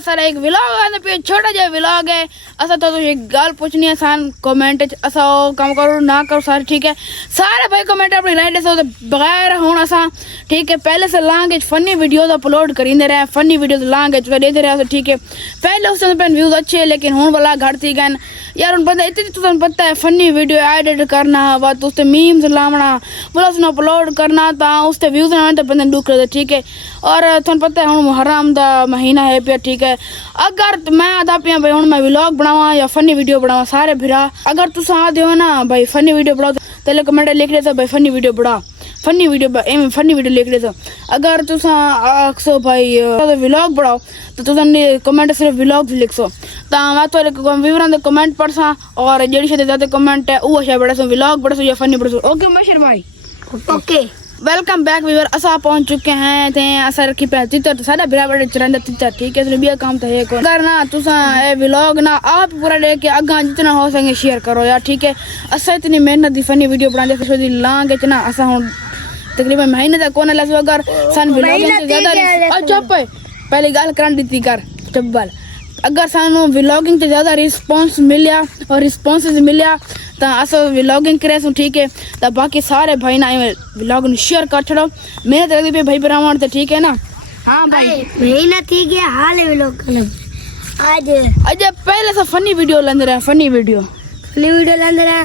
सारा एक व्लॉग आंदा पे छोटा जिहा व्लॉग है असा तो एक गल पूछनी है सान कमेंट च असा काम करो ना करो सारे ठीक है सारे भाई कमेंट अपनी राय दसो ते बगैर हुन असा ठीक है पहले से लांग फनी वीडियोस अपलोड करिंदे रहे फनी वीडियोस लांग देते रहे ठीक है पहले उस पे व्यूज अच्छे लेकिन हुन वाला घटती गए यार उन बंदा इतनी तो पता है फनी वीडियो एडिट करना बात उससे मीम्स लावना प्लस उन्हें अपलोड करना ता उससे व्यूज ना तो बंदे दुख रहे ठीक है और तुम पता है हुन मुहर्रम दा महीना है पे ठीक है अगर मैं आदा पे भाई हुन मैं व्लॉग बनावा या फनी वीडियो बनावा सारे भरा अगर तुम आदे हो ना भाई फनी वीडियो बनाओ तो कमेंट लिख दे भाई फनी वीडियो बना फनी वीडियो फनी वीडियो लिख दे अगर तुम आखसो भाई व्लॉग बनाओ तो तुम कमेंट सिर्फ व्लॉग लिखसो तो मैं तो विवरण कमेंट पढ़सा और जी शे ज्यादा कमेंट है वो शे पढ़सो व्लॉग पढ़सो या फनी पढ़सो ओके मशर भाई ओके वेलकम बैक व्यूअर असा पहुंच चुके हैं ते असा रखी पे तितर साडा बराबर चरंदा तितर ठीक है बिया काम तो है कोई अगर ना तुसा ए व्लॉग ना आप पूरा देख के आगा जितना हो सके शेयर करो यार ठीक है असा इतनी मेहनत दी फनी वीडियो बनाते फिर दी लांग इतना असा हुन तकरीबन महीने तक कोने लस अगर सन व्लॉग से ज्यादा अच्छा पहले गाल करन दी कर चब्बल अगर सानू व्लॉगिंग से ज्यादा रिस्पांस मिलया और रिस्पांस मिलया तो अस व्लॉगिंग करे ठीक है तो बाकी सारे भाई ना व्लॉग शेयर कर छड़ो मेहनत लगी पे भाई ब्राह्मण तो ठीक है ना हाँ भाई महीना ठीक है हाल है व्लॉग आज अजय पहले से फनी वीडियो लंद रहा फनी वीडियो लंद रहा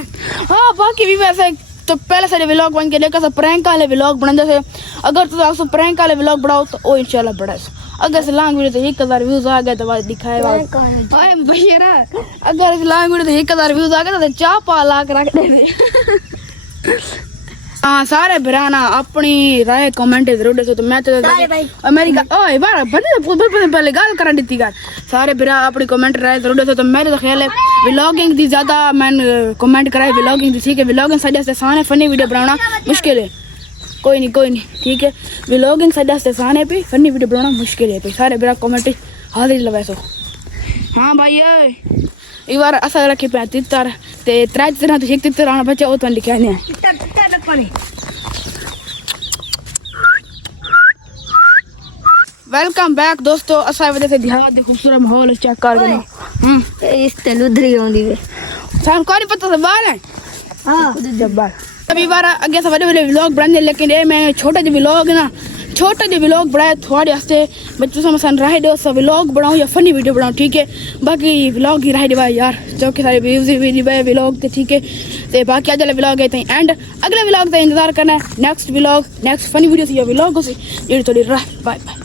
हाँ बाकी भी वैसे तो पहले सारे व्लॉग बन के लेकर प्रैंक वाले व्लॉग बन जैसे अगर तो आपको प्रैंक वाले व्लॉग बढ़ाओ तो वो इंशाल्लाह बढ़ा अगर से लॉन्ग वीडियो तो 1000 व्यूज आ गए तो बाद दिखाएगा हाय भैया अगर इस लॉन्ग वीडियो तो 1000 व्यूज आ गए तो चाह पा ला के रख दे हाँ सारे भराना अपनी राय कमेंट जरूर दसो तो मैं तो मेरी ओए बार पहले गाल करा दी गल सारे भरा अपनी कमेंट राय जरूर दसो तो मेरे तो ख्याल है व्लॉगिंग दी ज्यादा मैंने कमेंट कराए व्लॉगिंग दी ठीक है व्लॉगिंग साडे से आसान है फनी वीडियो बनाना मुश्किल है कोई नहीं ठीक है व्लॉगिंग साडे से आसान है पे फनी वीडियो बनाना मुश्किल है पे सारे भरा कमेंट हाजिर लवैसो हाँ भाई एक बार असा रखी पे तितर ते त्रै तितर तो एक तितर आना बच्चा वो तो लिखा नहीं है वेलकम बैक दोस्तों असा वजह से देहात दी खूबसूरत माहौल चेक कर गए इस ते लुधरी होंदी वे सान को नहीं पता सवाल है हां जब्बार अभी बार आगे से बड़े व्लॉग बनाने लेकिन ये मैं छोटा जो व्लॉग बनाया थोड़े हफ्ते बच्चों से मसान राह दो सब व्लॉग बनाऊं या फनी वीडियो बनाऊं ठीक है बाकी व्लॉग ही राह दे यार जो कि सारे व्यूज व्लॉग थे ठीक है ते बाकी आज वाला व्लॉग है एंड अगले व्लॉग का इंतजार करना है next vlog next funny video से या व्लॉग से ये थोड़ी राह बाय बाय